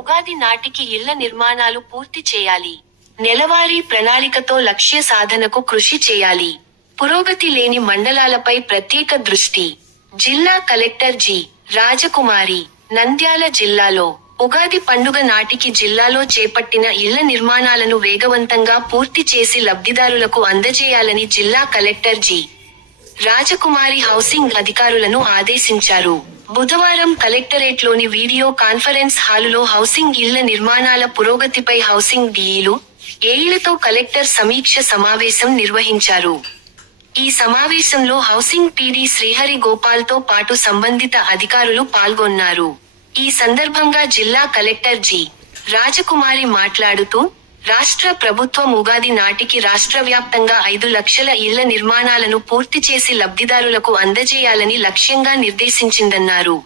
ఉగాది నాటికి ఇళ్ల నిర్మాణాలు పూర్తి చేయాలి. నెలవారీ ప్రణాళికతో లక్ష్య సాధనకు కృషి చేయాలి. పురోగతి లేని మండలాలపై ప్రత్యేక దృష్టి. జిల్లా కలెక్టర్ జి. రాజకుమారి. నంద్యాల జిల్లాలో ఉగాది పండుగ నాటికి జిల్లాలో చేపట్టిన ఇళ్ల నిర్మాణాలను వేగవంతంగా పూర్తి చేసి లబ్ధిదారులకు అందజేయాలని జిల్లా కలెక్టర్ జి. రాజకుమారి హౌసింగ్ అధికారులను ఆదేశించారు. బుధవారం కలెక్టరేట్లోని వీడియో కాన్ఫరెన్స్ హాలులో హౌసింగ్ ఇళ్ల నిర్మాణాల పురోగతిపై హౌసింగ్ డీఈలు, ఏఈలతో కలెక్టర్ సమీక్ష సమావేశం నిర్వహించారు. ఈ సమావేశంలో హౌసింగ్ పీడీ శ్రీహరి గోపాల్తో పాటు సంబంధిత అధికారులు పాల్గొన్నారు. ఈ సందర్భంగా జిల్లా కలెక్టర్ జి. రాజకుమారి మాట్లాడుతూ, రాష్ట్ర ప్రభుత్వం ఉగాది నాటికి రాష్ట్రవ్యాప్తంగా 5 లక్షల ఇళ్ల నిర్మాణాలను పూర్తి చేసి లబ్ధిదారులకు అందజేయాలని లక్ష్యంగా నిర్దేశించిందన్నారు.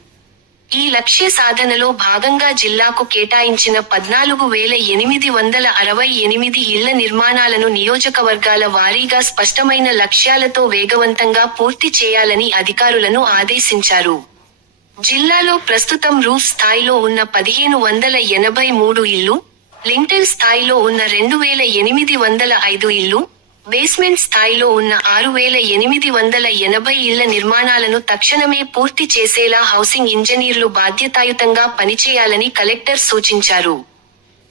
ఈ లక్ష్య సాధనలో భాగంగా జిల్లాకు కేటాయించిన 14,868 ఇళ్ల నిర్మాణాలను నియోజకవర్గాల వారీగా స్పష్టమైన లక్ష్యాలతో వేగవంతంగా పూర్తి చేయాలని అధికారులను ఆదేశించారు. జిల్లాలో ప్రస్తుతం రూఫ్ స్థాయిలో ఉన్న 1,583 ఇళ్లు, లింటెల్ స్థాయిలో ఉన్న 2,805 ఇళ్లు, బేస్మెంట్ స్థాయిలో ఉన్న 6,880 ఇళ్ల నిర్మాణాలను తక్షణమే పూర్తి చేసేలా హౌసింగ్ ఇంజనీర్లు బాధ్యతాయుతంగా పనిచేయాలని కలెక్టర్ సూచించారు.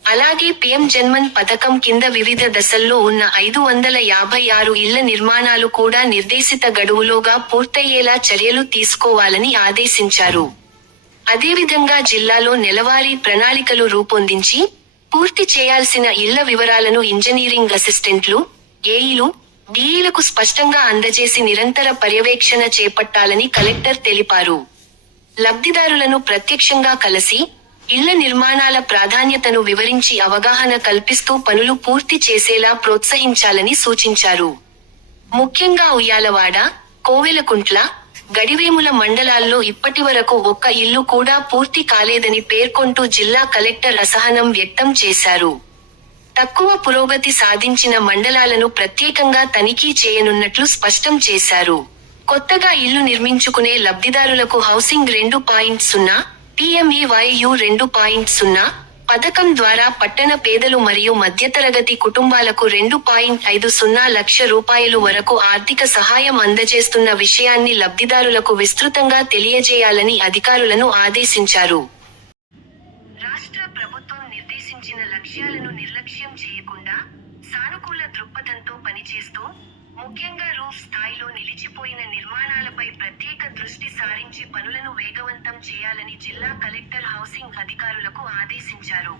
అలాగే పీఎం జన్మన్ పథకం కింద వివిధ దశల్లో ఉన్న 556 ఇళ్ల నిర్మాణాలు కూడా నిర్దేశిత గడువులోగా పూర్తయ్యేలా చర్యలు తీసుకోవాలని ఆదేశించారు. అదేవిధంగా జిల్లాలో నెలవారీ ప్రణాళికలు రూపొందించి, పూర్తి చేయాల్సిన ఇళ్ల వివరాలను ఇంజనీరింగ్ అసిస్టెంట్లు, ఏఈలు, డీఈలకు స్పష్టంగా అందజేసి నిరంతర పర్యవేక్షణ చేపట్టాలని కలెక్టర్ తెలిపారు. లబ్ధిదారులను ప్రత్యక్షంగా కలిసి, ఇళ్ల నిర్మాణాల ప్రాధాన్యతను వివరించి అవగాహన కల్పిస్తూ పనులు పూర్తి చేసేలా ప్రోత్సహించాలని సూచించారు. ముఖ్యంగా ఉయ్యాలవాడ, కోవెలకుంట్ల, గడివేముల మండలాల్లో ఇప్పటివరకు ఒక్క ఇల్లు కూడా పూర్తి కాలేదని పేర్కొంటూ జిల్లా కలెక్టర్ అసహనం వ్యక్తం చేశారు. తక్కువ పురోగతి సాధించిన మండలాలను ప్రత్యేకంగా తనిఖీ చేయనున్నట్లు స్పష్టం చేశారు. కొత్తగా ఇల్లు నిర్మించుకునే లబ్ధిదారులకు హౌసింగ్ 2.0, PMEYU 2.0 పథకం ద్వారా పట్టణ పేదలు మరియు మధ్యతరగతి కుటుంబాలకు 2.50 లక్ష రూపాయలు వరకు ఆర్థిక సహాయం అందజేస్తున్న విషయాన్ని లబ్ధిదారులకు విస్తృతంగా తెలియజేయాలని అధికారులను ఆదేశించారు. రాష్ట్ర ప్రభుత్వం నిర్దేశించిన లక్ష్యాలను నిర్లక్ష్యం చేయకుండా, సానుకూల దృక్పథంతో పనిచేస్తూ, ముఖ్యంగా రూఫ్ స్థాయిలో నిలిచిపోయిన నిర్మాణాలపై ప్రత్యేక దృష్టి సారించి పనులను వేగవంతం చేయాలని జిల్లా కలెక్టర్ హౌసింగ్ అధికారులకు ఆదేశించారు.